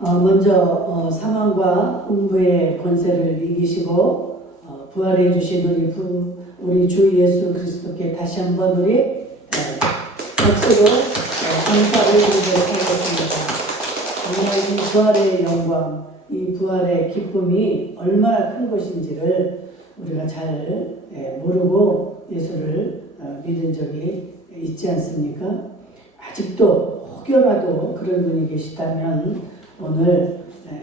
먼저 사망과 음부의 권세를 이기시고 부활해 주신 우리 주 예수 그리스도께 다시 한번 우리 박수로 감사를 드리겠습니다. 정말 이 부활의 영광, 이 부활의 기쁨이 얼마나 큰 것인지를 우리가 잘 모르고 예수를 믿은 적이 있지 않습니까? 아직도 혹여라도 그런 분이 계시다면 오늘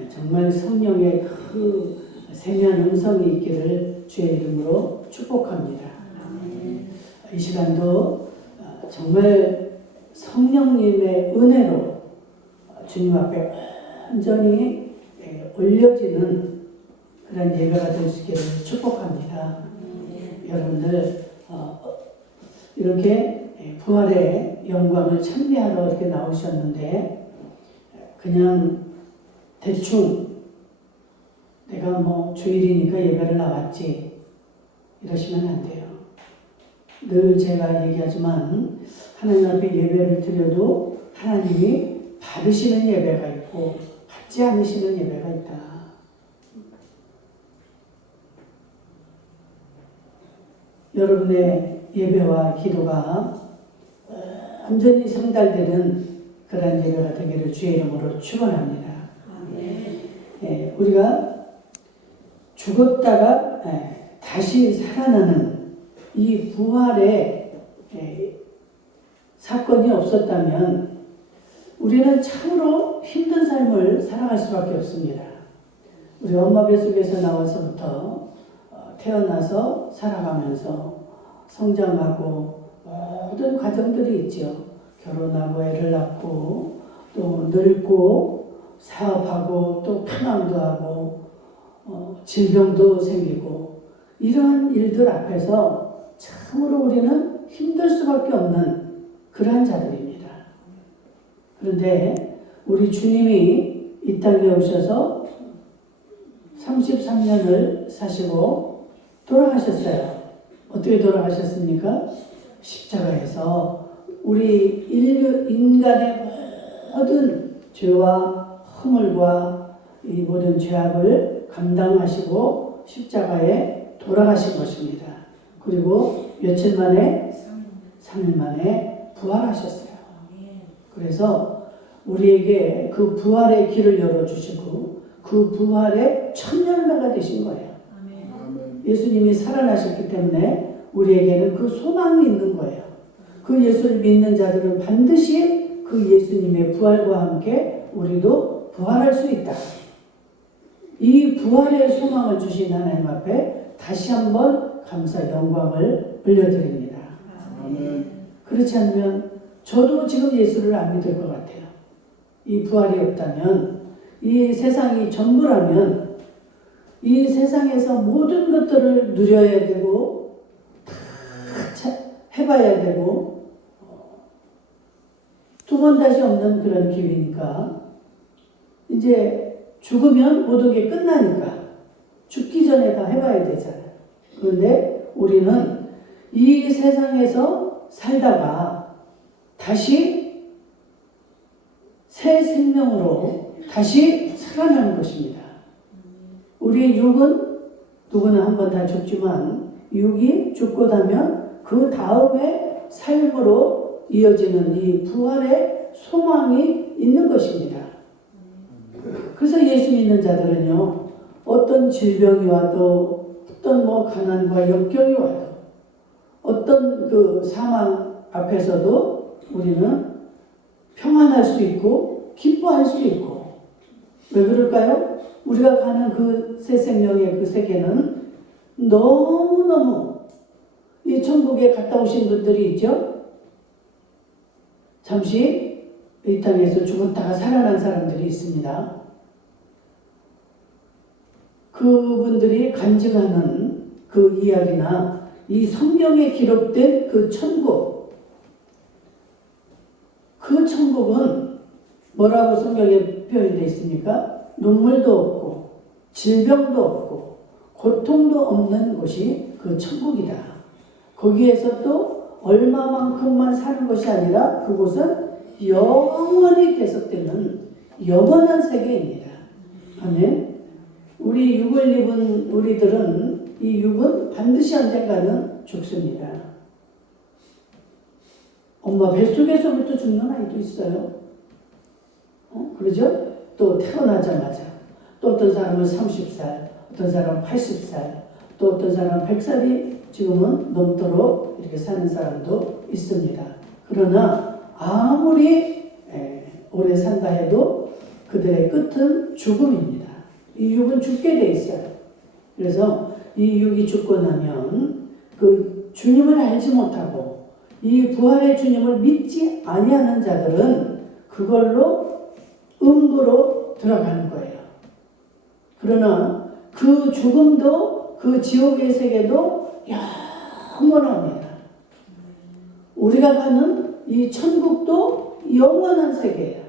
정말 성령의 그 세미한 음성이 있기를 주의 이름으로 축복합니다. 이 시간도 정말 성령님의 은혜로 주님 앞에 완전히 올려지는 그런 예배가 될 수 있기를 축복합니다. 여러분들 이렇게 부활의 영광을 찬미하러 이렇게 나오셨는데 그냥 대충 내가 뭐 주일이니까 예배를 나왔지 이러시면 안 돼요. 늘 제가 얘기하지만 하나님 앞에 예배를 드려도 하나님이 받으시는 예배가 있고 받지 않으시는 예배가 있다. 여러분의 예배와 기도가 완전히 성달되는 그런 예배가 되기를 주의 이름으로 축원합니다. 우리가 죽었다가 다시 살아나는 이 부활의 사건이 없었다면 우리는 참으로 힘든 삶을 살아갈 수밖에 없습니다. 우리 엄마 뱃속에서 나와서부터 태어나서 살아가면서 성장하고 모든 과정들이 있죠. 결혼하고 애를 낳고 또 늙고 사업하고 또 편함도 하고 질병도 생기고 이러한 일들 앞에서 참으로 우리는 힘들 수밖에 없는 그러한 자들입니다. 그런데 우리 주님이 이 땅에 오셔서 33년을 사시고 돌아가셨어요. 어떻게 돌아가셨습니까? 십자가에서 우리 인간의 모든 죄와 허물과 이 모든 죄악을 감당하시고 십자가에 돌아가신 것입니다. 그리고 며칠 만에 3일 만에 부활하셨어요. 그래서 우리에게 그 부활의 길을 열어주시고 그 부활의 첫 열매가 되신 거예요. 예수님이 살아나셨기 때문에 우리에게는 그 소망이 있는 거예요. 그 예수를 믿는 자들은 반드시 그 예수님의 부활과 함께 우리도 부활할 수 있다. 이 부활의 소망을 주신 하나님 앞에 다시 한번 감사 영광을 올려드립니다. 그렇지 않으면 저도 지금 예수를 안 믿을 것 같아요. 이 부활이 없다면, 이 세상이 전부라면 이 세상에서 모든 것들을 누려야 되고 다 해봐야 되고 두 번 다시 없는 그런 기회니까 이제 죽으면 모든 게 끝나니까 죽기 전에 다 해봐야 되잖아요. 그런데 우리는 이 세상에서 살다가 다시 새 생명으로 다시 살아나는 것입니다. 우리의 육은 누구나 한 번 다 죽지만 육이 죽고 나면 그 다음에 삶으로 이어지는 이 부활의 소망이 있는 것입니다. 그래서 예수 믿는 자들은요, 어떤 질병이 와도, 어떤 가난과 역경이 와도, 어떤 그 사망 앞에서도 우리는 평안할 수 있고 기뻐할 수 있고. 왜 그럴까요? 우리가 가는 그 새 생명의 그 세계는 너무너무 이 천국에 갔다 오신 분들이 있죠. 잠시 이 땅에서 죽었다가 살아난 사람들이 있습니다. 그분들이 간증하는 그 이야기나 이 성경에 기록된 그 천국, 그 천국은 뭐라고 성경에 표현되어 있습니까? 눈물도 없고 질병도 없고 고통도 없는 곳이 그 천국이다. 거기에서 또 얼마만큼만 사는 것이 아니라 그곳은 영원히 계속되는 영원한 세계입니다. 아멘. 우리 육을 입은 우리들은 이 육은 반드시 언젠가는 죽습니다. 엄마 뱃속에서부터 죽는 아이도 있어요. 그러죠? 또 태어나자마자 또 어떤 사람은 30살, 어떤 사람은 80살, 또 어떤 사람은 100살이 지금은 넘도록 이렇게 사는 사람도 있습니다. 그러나 아무리 오래 산다 해도 그들의 끝은 죽음입니다. 이 육은 죽게 돼 있어요. 그래서 이 육이 죽고 나면 그 주님을 알지 못하고 이 부활의 주님을 믿지 아니하는 자들은 그걸로 음부로 들어가는 거예요. 그러나 그 죽음도 그 지옥의 세계도 영원합니다. 우리가 가는 이 천국도 영원한 세계예요.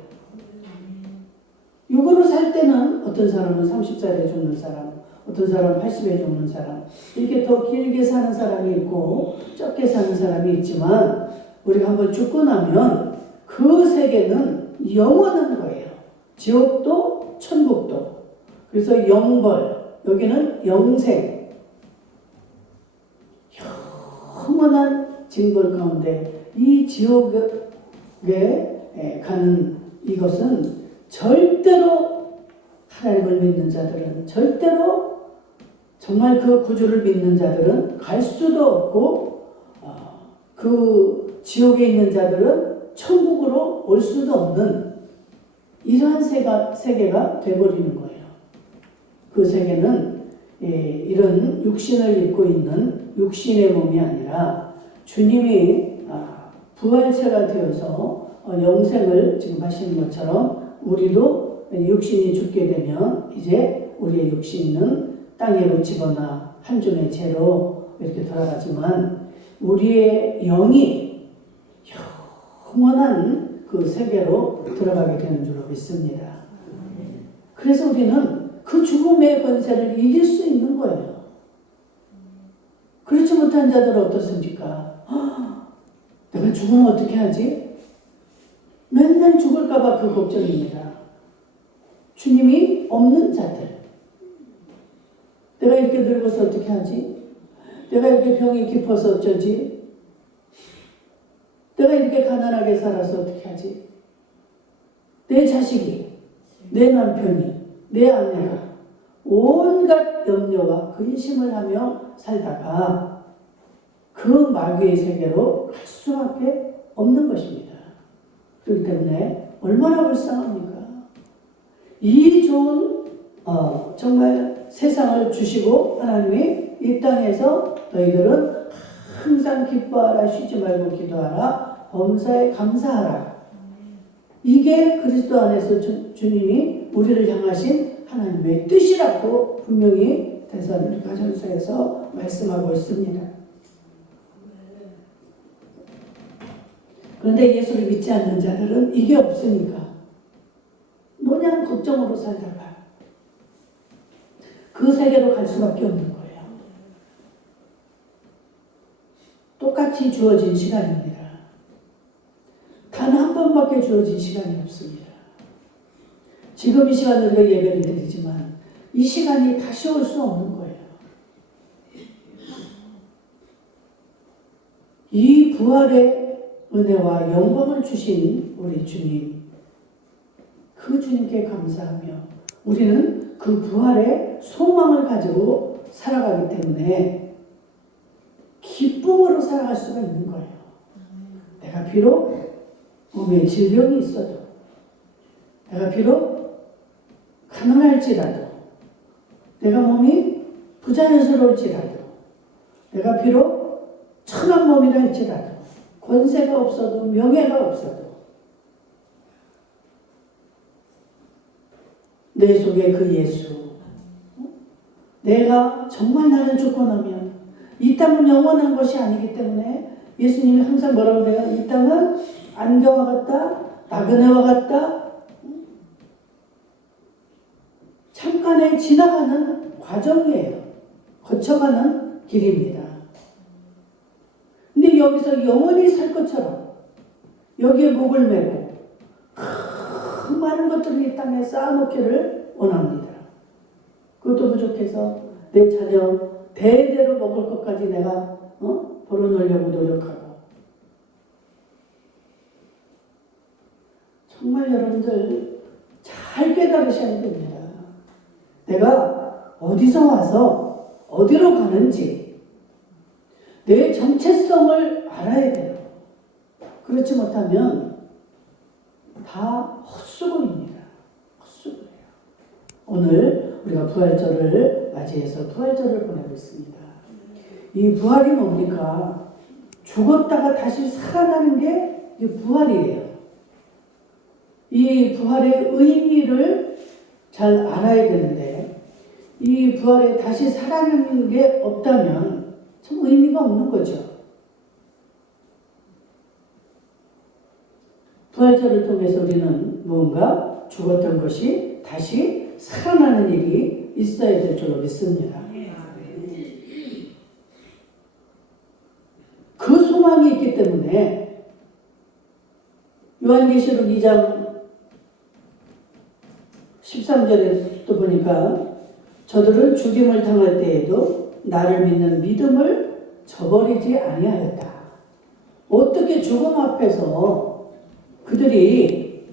육으로 살 때는 어떤 사람은 30살에 죽는 사람, 어떤 사람은 80에 죽는 사람, 이렇게 더 길게 사는 사람이 있고 적게 사는 사람이 있지만 우리가 한번 죽고 나면 그 세계는 영원한 거예요. 지옥도 천국도. 그래서 영벌, 여기는 영생, 영원한 징벌 가운데 이 지옥에 가는 이것은 절대로 하나님을 믿는 자들은, 절대로 정말 그 구주를 믿는 자들은 갈 수도 없고 그 지옥에 있는 자들은 천국으로 올 수도 없는 이러한 세계가 되어버리는 거예요. 그 세계는 이런 육신을 입고 있는 육신의 몸이 아니라 주님이 부활체가 되어서 영생을 지금 하시는 것처럼 우리도 육신이 죽게 되면 이제 우리의 육신은 땅에 묻히거나 한 줌의 재로 이렇게 돌아가지만 우리의 영이 영원한 그 세계로 들어가게 되는 줄로 믿습니다. 그래서 우리는 그 죽음의 권세를 이길 수 있는 거예요. 그렇지 못한 자들은 어떻습니까? 내가 죽으면 어떻게 하지? 맨날 죽을까봐 그 걱정입니다. 주님이 없는 자들. 내가 이렇게 늙어서 어떻게 하지? 내가 이렇게 병이 깊어서 어쩌지? 내가 이렇게 가난하게 살아서 어떻게 하지? 내 자식이, 내 남편이, 내 아내가 온갖 염려와 근심을 하며 살다가 그 마귀의 세계로 갈 수밖에 없는 것입니다. 그렇기 때문에 얼마나 불쌍합니까? 이 좋은 정말 세상을 주시고 하나님이 이 땅에서 너희들은 항상 기뻐하라, 쉬지 말고 기도하라, 범사에 감사하라. 이게 그리스도 안에서 주님이 우리를 향하신 하나님의 뜻이라고 분명히 데살로니가전서에서 말씀하고 있습니다. 그런데 예수를 믿지 않는 자들은 이게 없으니까 노냥 걱정으로 살다가 그 세계로 갈 수밖에 없는 거예요. 똑같이 주어진 시간입니다. 단 한 번밖에 주어진 시간이 없습니다. 지금 이 시간을 우리가 예배를 드리지만 이 시간이 다시 올 수 없는 거예요. 이 부활의 은혜와 영광을 주신 우리 주님, 그 주님께 감사하며 우리는 그 부활의 소망을 가지고 살아가기 때문에 기쁨으로 살아갈 수가 있는 거예요. 내가 비록 몸에 질병이 있어도, 내가 비록 가난할지라도, 내가 몸이 부자연스러울지라도, 내가 비록 천한 몸이라 할지라도, 권세가 없어도, 명예가 없어도 내 속에 그 예수, 내가 정말 나는 죽고 나면 이 땅은 영원한 것이 아니기 때문에 예수님이 항상 뭐라고 그래요? 이 땅은 안개와 같다, 나그네와 같다, 잠깐에 지나가는 과정이에요. 거쳐가는 길입니다. 근데 여기서 영원히 살 것처럼 여기에 목을 메고 큰 많은 것들을 이 땅에 쌓아놓기를 원합니다. 그것도 부족해서 내 자녀 대대로 먹을 것까지 내가 벌어놓으려고 노력하고. 정말 여러분들 잘 깨달으셔야 됩니다. 내가 어디서 와서 어디로 가는지 내 정체성을 알아야 돼요. 그렇지 못하면 다 헛수고입니다. 헛수고예요. 오늘 우리가 부활절을 맞이해서 부활절을 보내고 있습니다. 이 부활이 뭡니까? 죽었다가 다시 살아나는 게 이 부활이에요. 이 부활의 의미를 잘 알아야 되는데 이 부활에 다시 살아나는 게 없다면 참 의미가 없는 거죠. 부활절을 통해서 우리는 무언가 죽었던 것이 다시 살아나는 일이 있어야 될 줄로 믿습니다. 그 소망이 있기 때문에 요한계시록 2장 13절에 또 보니까 저들은 죽임을 당할 때에도 나를 믿는 믿음을 저버리지 아니하였다. 어떻게 죽음 앞에서 그들이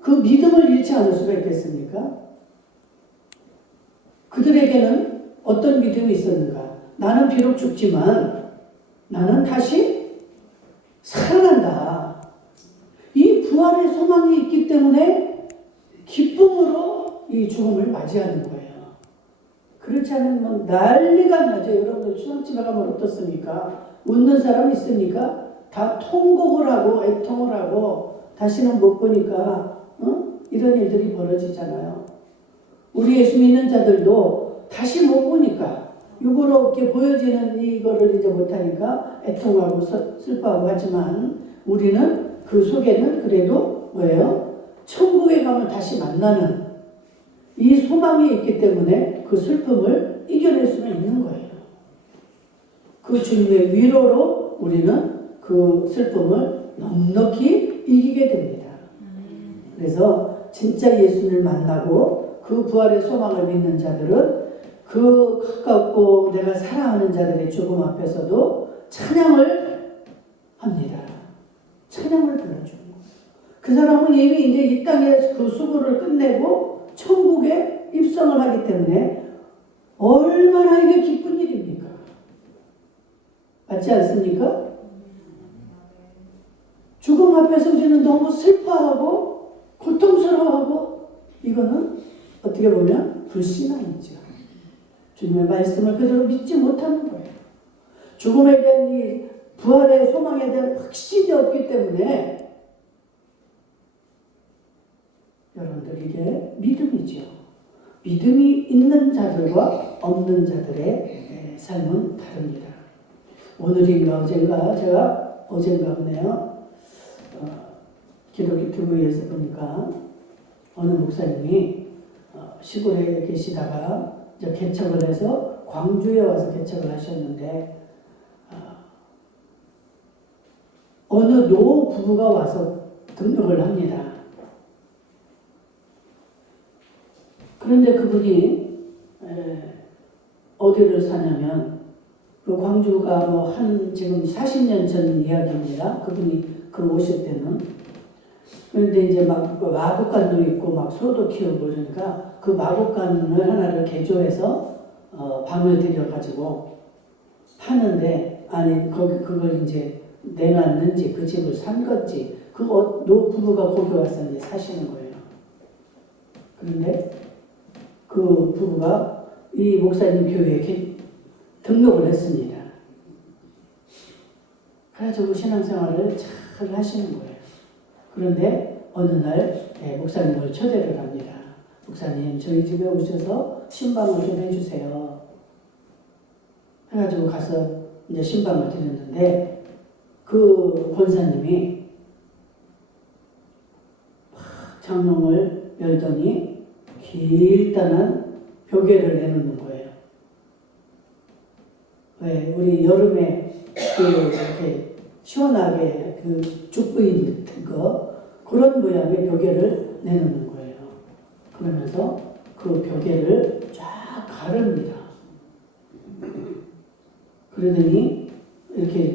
그 믿음을 잃지 않을 수가 있겠습니까? 그들에게는 어떤 믿음이 있었는가? 나는 비록 죽지만 나는 다시 살아난다. 이 부활의 소망이 있기 때문에 기쁨으로 이 죽음을 맞이하는 거예요. 그렇지 않으면 난리가 나죠. 여러분들 추상집에 가면 어떻습니까? 웃는 사람 있습니까? 다 통곡을 하고 애통을 하고 다시는 못 보니까 이런 일들이 벌어지잖아요. 우리 예수 믿는 자들도 다시 못 보니까 유고롭게 보여지는 이거를 이제 못하니까 애통하고 슬퍼하고 하지만 우리는 그 속에는 그래도 뭐예요? 천국에 가면 다시 만나는 이 소망이 있기 때문에 그 슬픔을 이겨낼 수가 있는 거예요. 그 주님의 위로로 우리는 그 슬픔을 넉넉히 이기게 됩니다. 그래서 진짜 예수를 만나고 그 부활의 소망을 믿는 자들은 그 가깝고 내가 사랑하는 자들의 죽음 앞에서도 찬양을 합니다. 찬양을 불러주고 그 사람은 이미 이제 이 땅에 그 수고를 끝내고 천국에 입성을 하기 때문에 얼마나 이게 기쁜 일입니까? 맞지 않습니까? 죽음 앞에서 우리는 너무 슬퍼하고 고통스러워하고 이거는 어떻게 보면 불신앙이죠. 주님의 말씀을 그대로 믿지 못하는 거예요. 죽음에 대한 이 부활의 소망에 대한 확신이 없기 때문에 여러분들 이게 믿음이죠. 믿음이 있는 자들과 없는 자들의 삶은 다릅니다. 오늘인가 어젠가 제가 어젠가 보네요. 기독교 유튜브에서 보니까 어느 목사님이 시골에 계시다가 이제 개척을 해서 광주에 와서 개척을 하셨는데 어느 노 부부가 와서 등록을 합니다. 그런데 그분이 어디를 사냐면 그 광주가 뭐 한 지금 40년 전 이야기입니다. 그분이 그 오실 때는. 그런데 이제 막 마곡간도 있고 막 소도 키우고 그러니까 그 마곡간을 하나를 개조해서 방을 들여가지고 파는데 아니 거기 그걸 이제 내놨는지 그 집을 산 건지 그 노 부부가 거기 와서 이제 사시는 거예요. 그런데 그 부부가 이 목사님 교회에 등록을 했습니다. 그래가지고 신앙생활을 잘 하시는 거예요. 그런데 어느 날 목사님을 초대를 합니다. 목사님 저희 집에 오셔서 신방을 좀 해주세요. 해가지고 가서 이제 신방을 드렸는데 그 권사님이 장롱을 열더니 길다란 벽에를 내놓는 거예요. 왜 우리 여름에 이렇게 시원하게 그 죽부인 같은 거 그런 모양의 벽에를 내놓는 거예요. 그러면서 그 벽에를 쫙 가릅니다. 그러더니 이렇게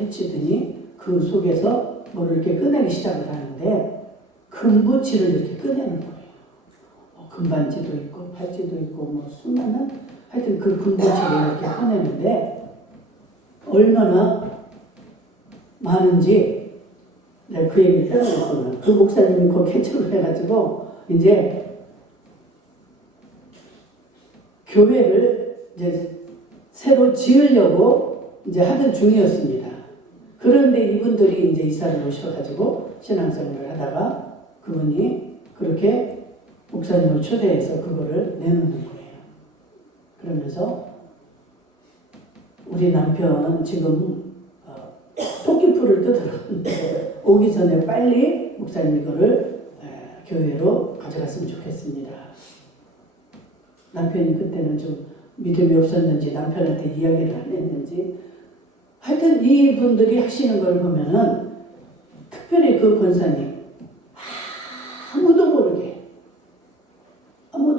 헤치더니 그 속에서 뭐를 이렇게 꺼내기 시작을 하는데 금붙이를 이렇게 꺼내는 거예요. 금반지도 있고 팔찌도 있고 뭐 수많은 하여튼 그 금붙이를 이렇게 꺼내는데 얼마나 많은지 내가 그 얘기를 빼놓았구나. 그 목사님이 그거 개척을 해가지고 이제 교회를 이제 새로 지으려고 이제 하던 중이었습니다. 그런데 이분들이 이제 이사를 오셔가지고 신앙생활을 하다가 그분이 그렇게 목사님을 초대해서 그거를 내놓는 거예요. 그러면서 우리 남편 지금 토끼풀을 뜯어놨는데 오기 전에 빨리 목사님 이거를 교회로 가져갔으면 좋겠습니다. 남편이 그때는 좀 믿음이 없었는지 남편한테 이야기를 안 했는지 하여튼 이분들이 하시는 걸 보면은 특별히 그 권사님 아무도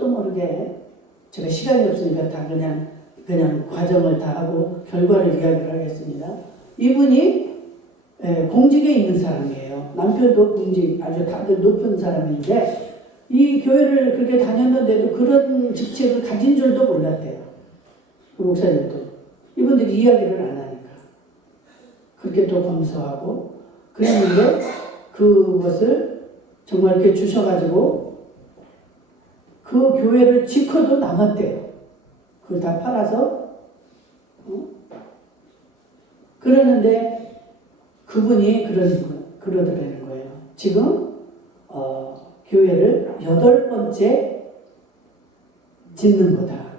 모르게 제가 시간이 없으니까 다 그냥 과정을 다 하고 결과를 이야기를 하겠습니다. 이분이 공직에 있는 사람이에요. 남편도 공직 아주 다들 높은 사람인데 이 교회를 그렇게 다녔는데도 그런 직책을 가진 줄도 몰랐대요. 그 목사님도. 이분들이 이야기를 안 하니까. 그렇게 또 검소하고 그랬는데 그것을 정말 이렇게 주셔가지고 그 교회를 지켜도 남았대요. 그걸 다 팔아서. 그러는데 그분이 그러더라는 거예요. 지금 교회를 8번째 짓는 거다.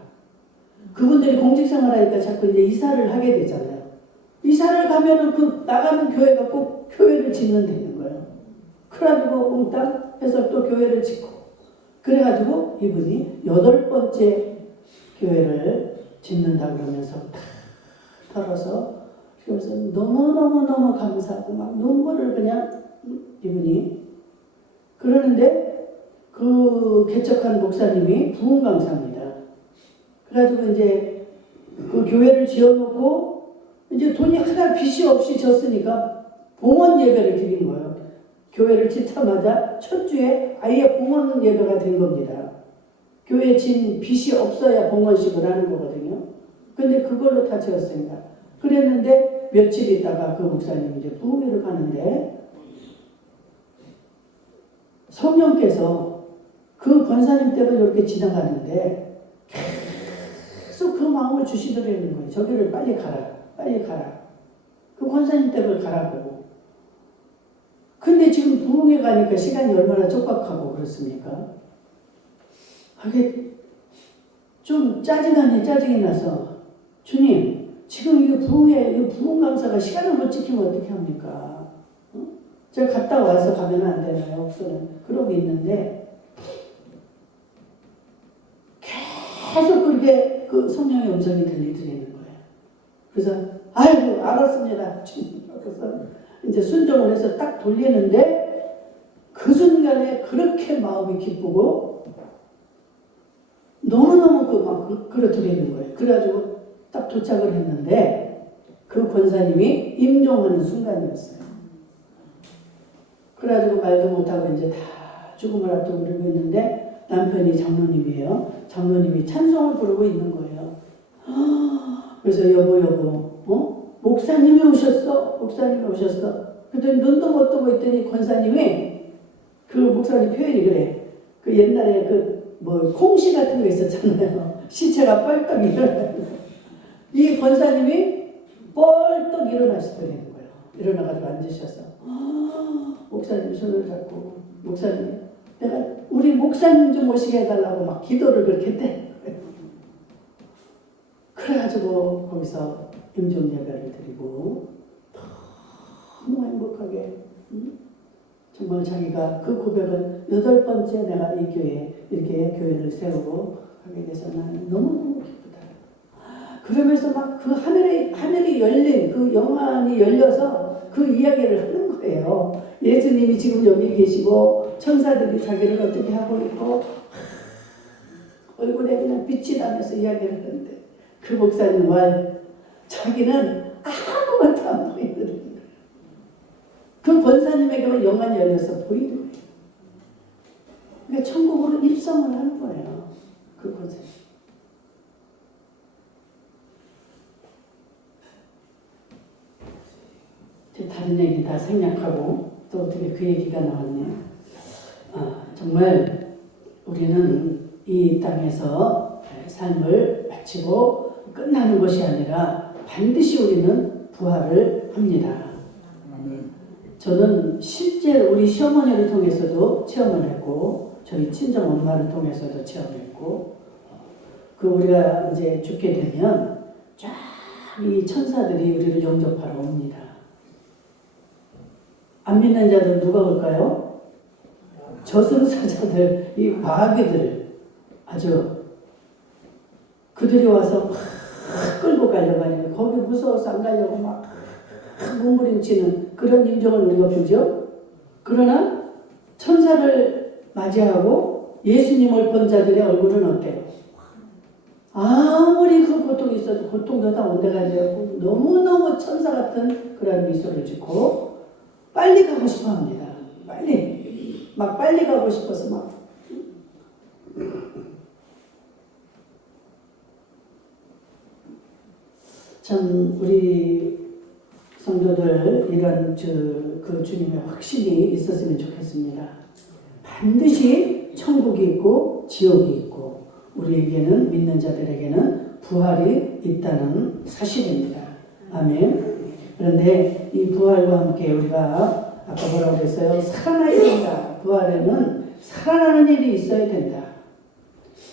그분들이 공직생활 하니까 자꾸 이제 이사를 하게 되잖아요. 이사를 가면은 그 나가는 교회가 꼭 교회를 짓는다는 거예요. 그래가지고 몽땅 해서 또 교회를 짓고 그래가지고 이분이 8번째 교회를 짓는다 그러면서 다 털어서 그래서 너무너무 감사하고 막 눈물을 그냥 이분이 그러는데 그 개척한 목사님이 부흥 강사입니다. 그래가지고 이제 그 교회를 지어놓고 이제 돈이 하나 빚이 없이 졌으니까 봉헌 예배를 드린 거예요. 교회를 짓자마자 첫 주에 아예 봉헌 예배가 된 겁니다. 교회 진 빚이 없어야 봉헌식을 하는 거거든요. 근데 그걸로 다 지었으니까. 그랬는데 며칠 있다가 그 목사님 이제 부흥회를 가는데 성령께서 그 권사님 댁을 이렇게 지나가는데 계속 그 마음을 주시더라는 거예요. 저기를 빨리 가라. 그 권사님 댁을 가라고. 근데 지금 부흥회 가니까 시간이 얼마나 촉박하고 그렇습니까? 하게 좀 짜증이 나서 주님 지금 이거 부흥 강사가 시간을 못 지키면 어떻게 합니까? 제가 갔다 와서 가면 안 되나요? 없어는 그러고 있는데 계속 그렇게 그 성령의 음성이 들리는 거예요. 그래서 아이고 알았습니다. 그래서 이제 순종을 해서 딱 돌리는데 그 순간에 그렇게 마음이 기쁘고 너무너무 그렇더라는 거예요. 그래가지고 딱 도착을 했는데 그 권사님이 임종하는 순간이었어요. 그래가지고 말도 못하고 이제 다 죽음을 앞두고 그러고 있는데 남편이 장로님이에요. 장로님이 찬송을 부르고 있는 거예요. 그래서 여보 목사님이 오셨어. 그랬더니 눈도 못 뜨고 있더니 권사님이 그 목사님 표현이 그래. 그 옛날에 그 뭐 콩씨 같은 거 있었잖아요. 시체가 뻘떡 일어나는 이 권사님이 뻘떡 일어나시더라는 거예요. 일어나가지고 앉으셔서 목사님 손을 잡고 목사님 내가 우리 목사님 좀 오시게 해달라고 막 기도를 그렇게 했대는 거예요. 그래가지고 거기서 임종 예배를 드리고 너무 행복하게 정말 자기가 그 고백을 8번째 내가 이 교회에 이렇게 교회를 세우고 하게 돼서 나는 너무너무 기쁘다. 그러면서 막 그 하늘이 열린 그 영안이 열려서 그 이야기를 하는 거예요. 예수님이 지금 여기 계시고 천사들이 자기를 어떻게 하고 있고 얼굴에 그냥 빛이 나면서 이야기를 하는데 그 목사님 말 자기는 아무것도 안 보이더라고요. 그 권사님에게만 영안이 열려서 보이는 거예요. 그러니까 천국으로 입성을 하는 거예요. 그 권사님. 다른 얘기 다 생략하고 또 어떻게 그 얘기가 나왔네. 정말 우리는 이 땅에서 삶을 마치고 끝나는 것이 아니라 반드시 우리는 부활을 합니다. 저는 실제 우리 시어머니를 통해서도 체험을 했고 저희 친정 엄마를 통해서도 체험했고 그 우리가 이제 죽게 되면 쫙 이 천사들이 우리를 영접하러 옵니다. 안 믿는 자들 누가 올까요? 저승사자들, 이 마귀들 아주 그들이 와서 막 끌고 가려고 하니까 거기 무서워서 안 가려고 막 몸부림치는 그런 인종을 우리가 보죠. 그러나 천사를 맞이하고 예수님을 본 자들의 얼굴은 어때요? 아무리 그 고통이 있어도 고통도 다 온데가 되었고 너무너무 천사 같은 그런 미소를 짓고 빨리 가고 싶어 합니다. 빨리 가고 싶어서 막. 참, 우리 성도들, 이런 그 주님의 확신이 있었으면 좋겠습니다. 반드시 천국이 있고, 지옥이 있고, 우리에게는, 믿는 자들에게는 부활이 있다는 사실입니다. 아멘. 그런데 이 부활과 함께 우리가 아까 뭐라고 그랬어요? 살아나야 된다. 부활에는 살아나는 일이 있어야 된다.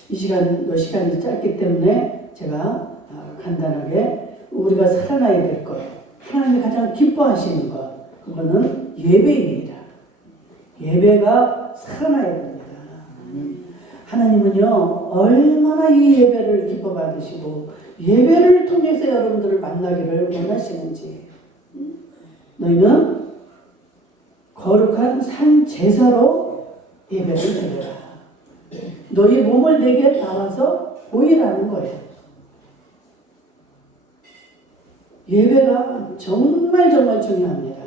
이 시간이 짧기 때문에 제가 간단하게 우리가 살아나야 될 것, 하나님이 가장 기뻐하시는 것, 그거는 예배입니다. 예배가 살아나야 됩니다. 하나님은요, 얼마나 이 예배를 기뻐 받으시고 예배를 통해서 여러분들을 만나기를 원하시는지. 너희는 거룩한 산 제사로 예배를 드려라. 너희 몸을 내게 나와서 보이라는 거예요. 예배가 정말 중요합니다.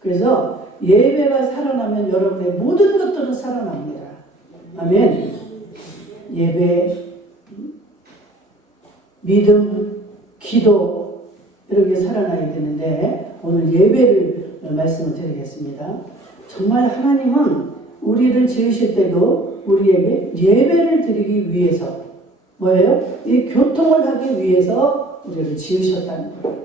그래서 예배가 살아나면 여러분의 모든 것들은 살아납니다. 아멘. 예배, 믿음, 기도 이런 게 살아나야 되는데 오늘 예배를 말씀을 드리겠습니다. 정말 하나님은 우리를 지으실 때도 우리에게 예배를 드리기 위해서 뭐예요? 이 교통을 하기 위해서 우리를 지으셨다는 거예요.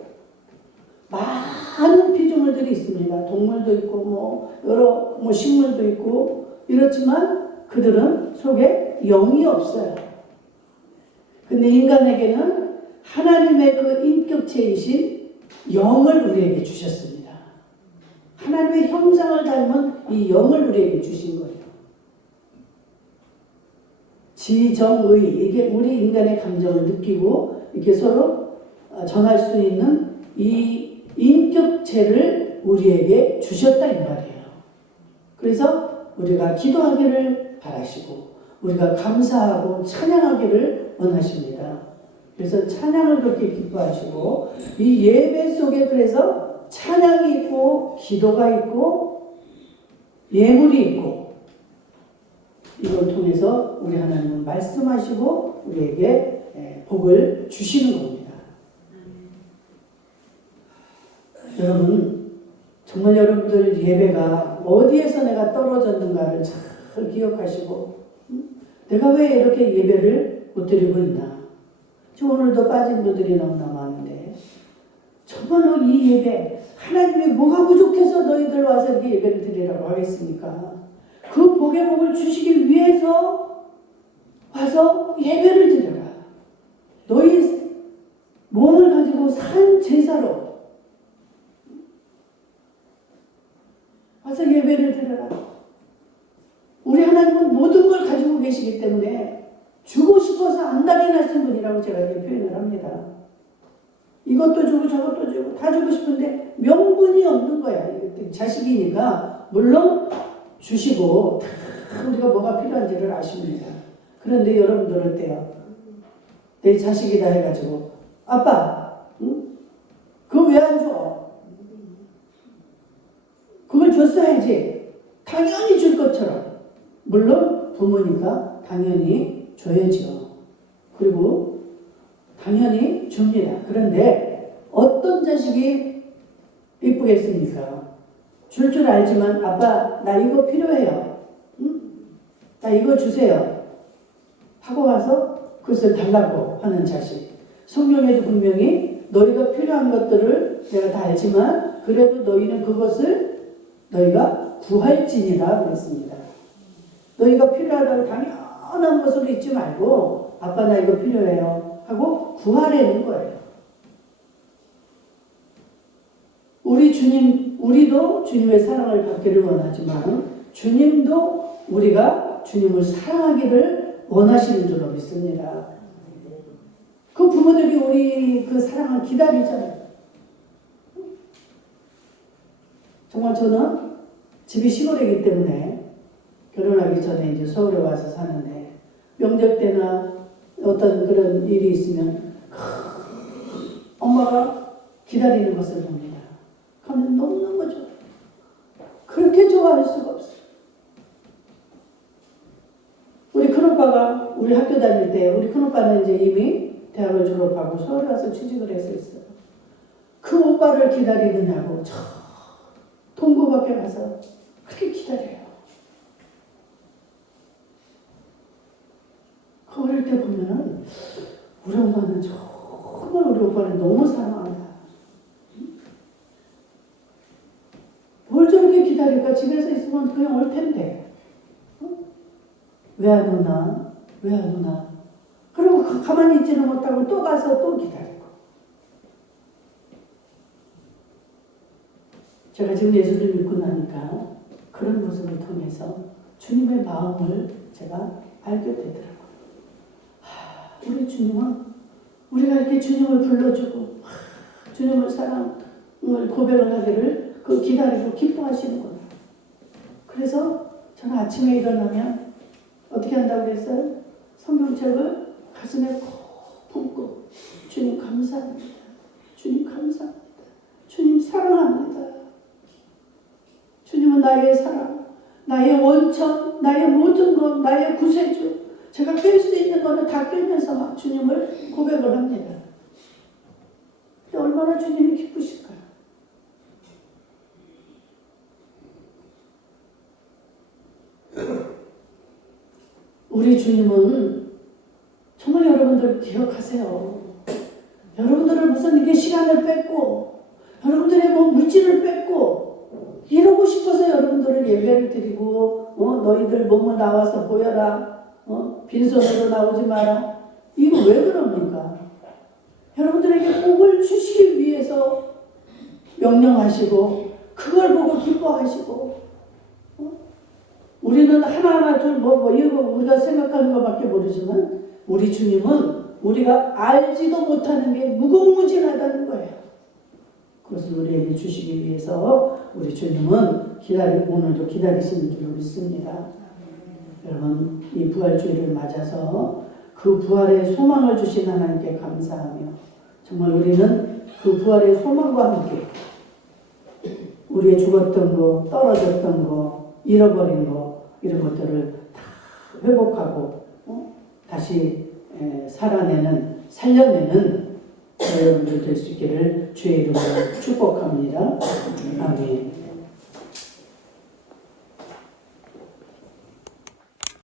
많은 피조물들이 있습니다. 동물도 있고 여러 식물도 있고 이렇지만 그들은 속에 영이 없어요. 근데 인간에게는 하나님의 그 인격체이신 영을 우리에게 주셨습니다. 하나님의 형상을 닮은 이 영을 우리에게 주신 거예요. 지정의, 이게 우리 인간의 감정을 느끼고 이렇게 서로 전할 수 있는 이 인격체를 우리에게 주셨다 이 말이에요. 그래서 우리가 기도하기를 바라시고 우리가 감사하고 찬양하기를 원하십니다. 그래서 찬양을 그렇게 기뻐하시고 이 예배 속에 그래서 찬양이 있고 기도가 있고 예물이 있고 이걸 통해서 우리 하나님은 말씀하시고 우리에게 복을 주시는 겁니다. 여러분 정말 여러분들 예배가 어디에서 내가 떨어졌는가를 잘 기억하시고 내가 왜 이렇게 예배를 못 드리고 있나. 저 오늘도 빠진 분들이 너무나 많은데 정말로 이 예배 하나님이 뭐가 부족해서 너희들 와서 이렇게 예배를 드리라고 하겠습니까? 그 복의 복을 주시기 위해서 와서 예배를 드려라. 너희 몸을 가지고 산 제사로 와서 예배를 드려라. 우리 하나님은 모든 걸 가지고 계시기 때문에 주고 싶어서 안달이 나신 분이라고 제가 이렇게 표현을 합니다. 이 이것도 주고 저것도 주고 다 주고 싶은데 명분이 없는 거야. 자식이니까 물론 주시고 다 우리가 뭐가 필요한지를 아십니다. 그런데 여러분들 어때요? 내 자식이다 해가지고 아빠 응? 그거 왜 안 줘? 그걸 줬어야지. 당연히 줄 것처럼. 물론 부모니까 당연히 줘야죠. 그리고 당연히 줍니다. 그런데 어떤 자식이 이쁘겠습니까? 줄 줄 알지만 아빠 나 이거 필요해요. 응? 나 이거 주세요. 하고 와서 그것을 달라고 하는 자식. 성경에도 분명히 너희가 필요한 것들을 내가 다 알지만 그래도 너희는 그것을 너희가 구할지니라 그랬습니다. 너희가 필요하다고 당연한 것으로 잊지 말고 아빠 나 이거 필요해요 하고 구하라는 거예요. 우리 주님, 우리도 주님의 사랑을 받기를 원하지만 주님도 우리가 주님을 사랑하기를 원하시는 줄로 믿습니다. 그 부모들이 우리 그 사랑을 기다리잖아요. 정말 저는 집이 시골이기 때문에 결혼하기 전에 이제 서울에 와서 사는데 명절 때나 어떤 그런 일이 있으면 엄마가 기다리는 것을 봅니다. 그러면 너무너무 좋아요. 그렇게 좋아할 수가 없어요. 우리 큰오빠가 우리 학교 다닐 때 우리 큰오빠는 이제 이미 대학을 졸업하고 서울에 와서 취직을 했었어요. 그 오빠를 기다리느냐고 저 동구밖에 가서 그렇게 기다려요. 그 어릴 때 보면은 우리 엄마는 정말 우리 오빠를 너무 사랑한다. 뭘 저렇게 기다릴까? 집에서 있으면 그냥 올 텐데. 왜 안 오나? 왜 안 오나? 그리고 가만히 있지는 못하고 또 가서 또 기다리고. 제가 지금 예수를 믿고 나니까 그런 모습을 통해서 주님의 마음을 제가 알게 되더라고요. 우리 주님은 우리가 이렇게 주님을 불러주고 주님을 사랑을 고백을 하기를 그 기다리고 기뻐하시는구나. 그래서 저는 아침에 일어나면 어떻게 한다고 그랬어요? 성경책을 가슴에 콕 품고 주님 감사합니다. 주님 감사합니다. 주님 사랑합니다. 주님은 나의 사랑, 나의 원천, 나의 모든 것, 나의 구세주. 제가 깰 수 있는 거는 다 깨면서 막 주님을 고백을 합니다. 얼마나 주님이 기쁘실까요? 우리 주님은 정말 여러분들 기억하세요. 여러분들은 무슨 이게 시간을 뺏고 여러분들의 뭐 물질을 뺏고 이러고 싶어서 여러분들은 예배를 드리고 너희들 몸을 나와서 보여라. 빈손으로 나오지 마라. 이거 왜 그럽니까? 여러분들에게 복을 주시기 위해서 명령하시고 그걸 보고 기뻐하시고 우리는 하나하나 이거 우리가 생각하는 것밖에 모르지만 우리 주님은 우리가 알지도 못하는 게 무궁무진하다는 거예요. 그것을 우리에게 주시기 위해서 우리 주님은 오늘도 기다리시는 줄 믿습니다. 여러분 이 부활주의를 맞아서 그 부활의 소망을 주신 하나님께 감사하며 정말 우리는 그 부활의 소망과 함께 우리의 죽었던 거, 떨어졌던 거, 잃어버린 거 이런 것들을 다 회복하고 다시 살려내는 여러분들 될 수 있기를 주의 이름으로 축복합니다. 아멘.